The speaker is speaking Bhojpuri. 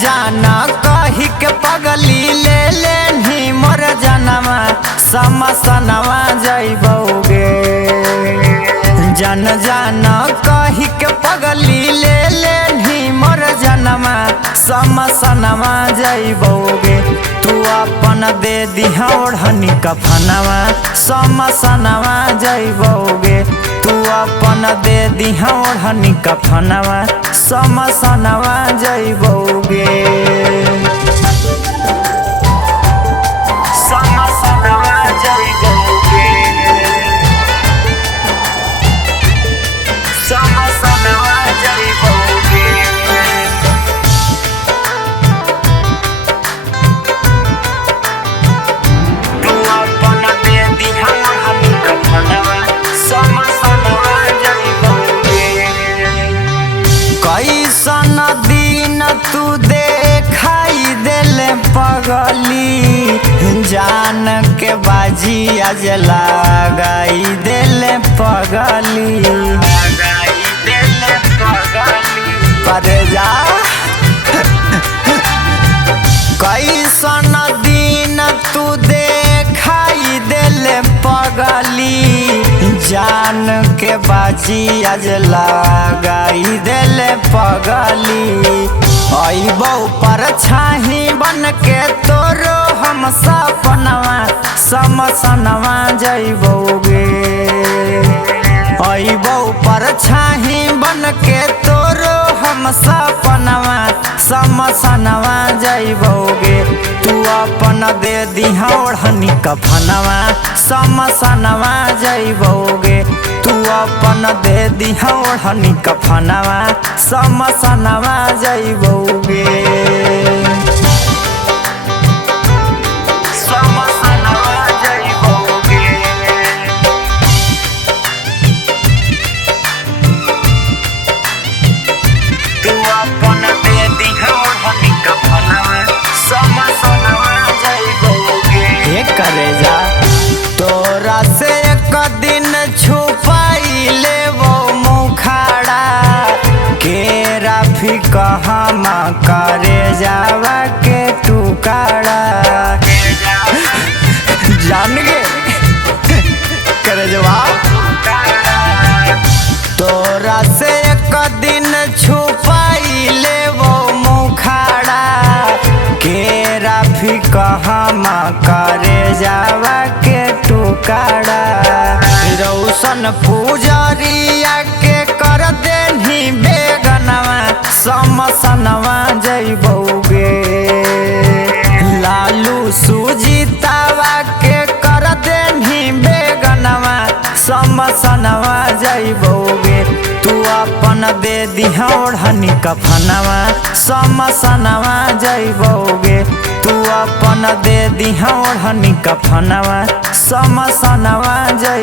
जाना कही के पगली ले लेनी मोर जनवा समसनवा जइबोगे। जन जाना कही के पगली ले लेनी मोर जनवा समसनवा जइबोगे। तू अपन दे दिहा ओढ़नी कफनवा समसनवा जइबोगे। तू अपन दे दिहा ओढ़नी कफनवा समसनवा जइबोगे। समसनवा जइबोगे। समसनवा जइबोगे। तू अपन दे दिहा ओढ़नी कफनवा समसनवा जइबोगे। कैसन दिन तू देखाई देले पगली जान के बाजी आज लगाई देले पगली। करे जा कैसन दिन तू देखाई देले पगली जान के बाजी आज लगाई देले पगली। अइबो पर छाही बन के तोरो हम सपनवा समसनवा जइबोगे। अइबो पर छाही बन के तोरो हम सपनवा समसनवा जइबोगे। तू अपन दे दिहा ओढ़नी कफनवा समसनवा जइबोगे। तू अपन दे दिहा ओढ़नी कफनवा समसनवा जइबोगे। समसनवा जइबोगे। तू अपन दे दिहा ओढ़नी कफनवा समसनवा जइबोगे। हे करे जा तोरा से एक दिन छुपाई लेबो मुखाड़ा केरा फी कहमा करे जावा के टुकाड़ा। जान गे करे जवाब तोरा से एक दिन छुपाई लेबो मुखाड़ा केरा फी कहमा करे जावा के टुकाड़ा। रौशन पुजरिया के कर देनी बेगनवा समसनवा जइबोगे। लालू सुजीतावा के कर देनी बेगनवा समसनवा जइबोगे। तू अपन दे दिहा ओढ़नी कफनवा समसनवा जइबोगे। तू अपन दे दिहा ओढ़नी कफनवा समसनवा जइबोगे।